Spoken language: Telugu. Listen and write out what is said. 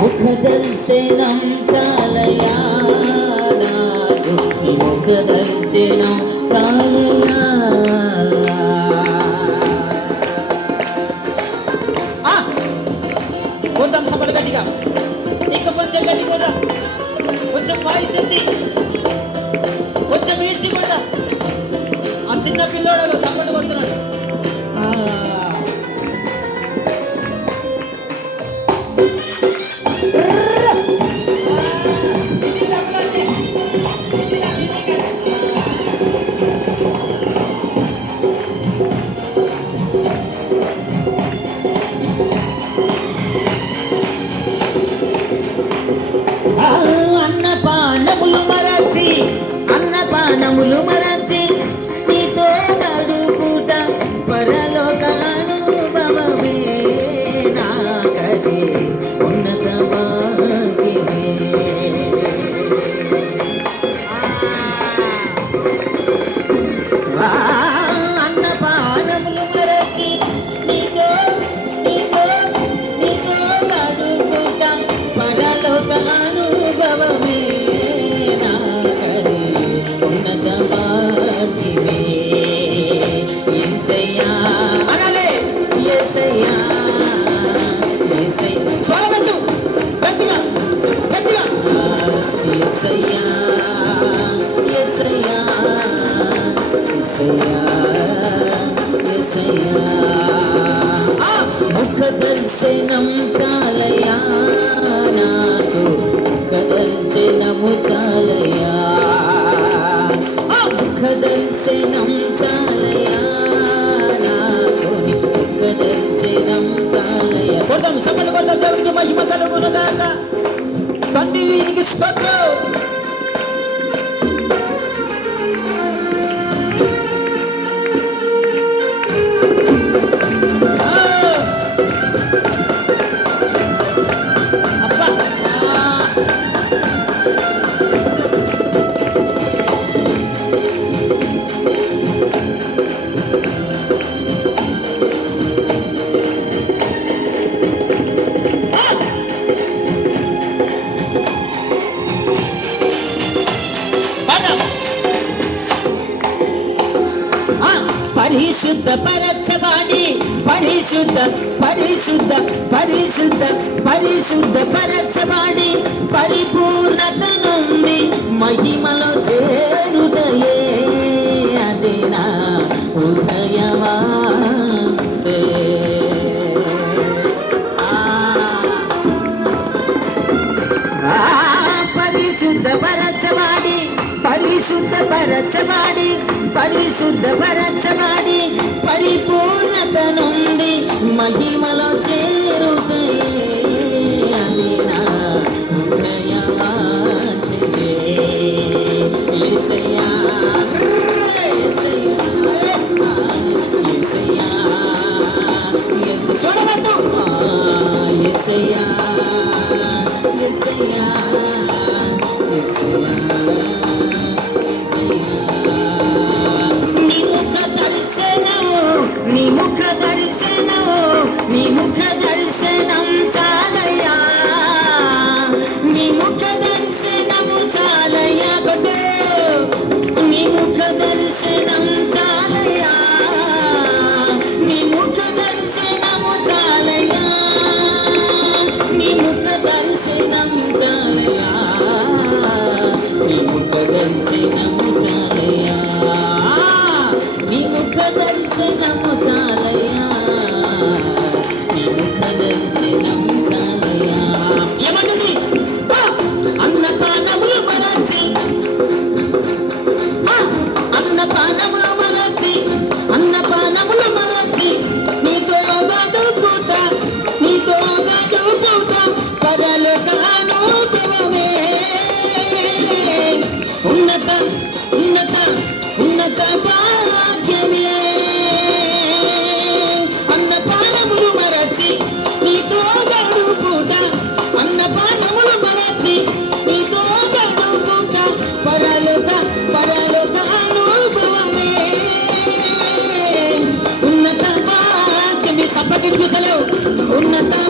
ముఖ దర్శనం చాలయా నాకు, ముఖ దర్శనం చాలయా. కొడదాం సపలు గట్టిగా, ఇంకా కొంచెం గట్టి కూడా, కొంచెం వాయిస్ ఉంది, కొంచెం ఈడ్చి కూడా. ఆ చిన్న పిల్లోడు సపలు కొడుతున్నాడు. అన్నపానములు మరచి నీతో గడుపుట పరలోకానుభవమే నాకది ఉన్నత భాగ్యమే. అన్నపానములు మరచి నీతో గడుపుట పరలోకానుభవమే ఉన్నత భాగ్యమే. యేసయ్యా అనాలే, యేసయ్యా యేసయ్యా, స్వరమెత్తు గట్టిగా గట్టిగా. యేసయ్యా యేసయ్యా యేసయ్యా యేసయ్యా, ముఖ దర్శనం చాలయా నాకు, ముఖ దర్శనము చాలయా, ముఖ దర్శనం చాలయా నాకు, ముఖ దర్శనం చాలయా. కొడదాం సపలు కొడదాం, దేవుడికి మహిమ కలుగునుగాక. తండ్రి నీకు స్తోత్రం. పరిశుద్ధ పరచబడి, పరిశుద్ధ పరిశుద్ధ పరిశుద్ధ పరిశుద్ధ పరచబడి, పరిపూర్ణత నుండి మహిమలో చేరుటయే అది నా హృదయవాంఛే. పరిశుద్ధ పరచబడి, పరిశుద్ధ పరచబడి, పరిశుద్ధ పరచబడి, పరిపూర్ణత నుండి మహిమలో చేరుటే అది నా హృదయవాంఛే. యేసయ్యా యేసయ్యా యేసయ్యా యేసయ్యా, స్వరమెత్తు. యేసయ్యా యేసయ్యా యేసయ్యా, నీ ముఖ దర్శనం చాలయా, నీ ముఖ దర్శనము చాలయా. కొట్టు, నీ ముఖ దర్శనం చాలయా, నీ ముఖ దర్శనము చాలయా, నీ ముఖ దర్శనం చాలయా, నీ ముఖ దర్శనము చాలయా, నీ ముఖ దర్శనము చాలయా, నీ ముఖ దర్శనం చాలయా. ఏమంటుంది? అన్నపానములు మరచి, అన్నపానములు మరచి, అన్నపానములు మరచి, నీతో గడుపుట, నీతో గడుపుట పరలోకానుభవమే. ఉన్నత ఉన్నత ఉన్నత భాగ్యమే. వినిపిస్తలేవు ఉన్నత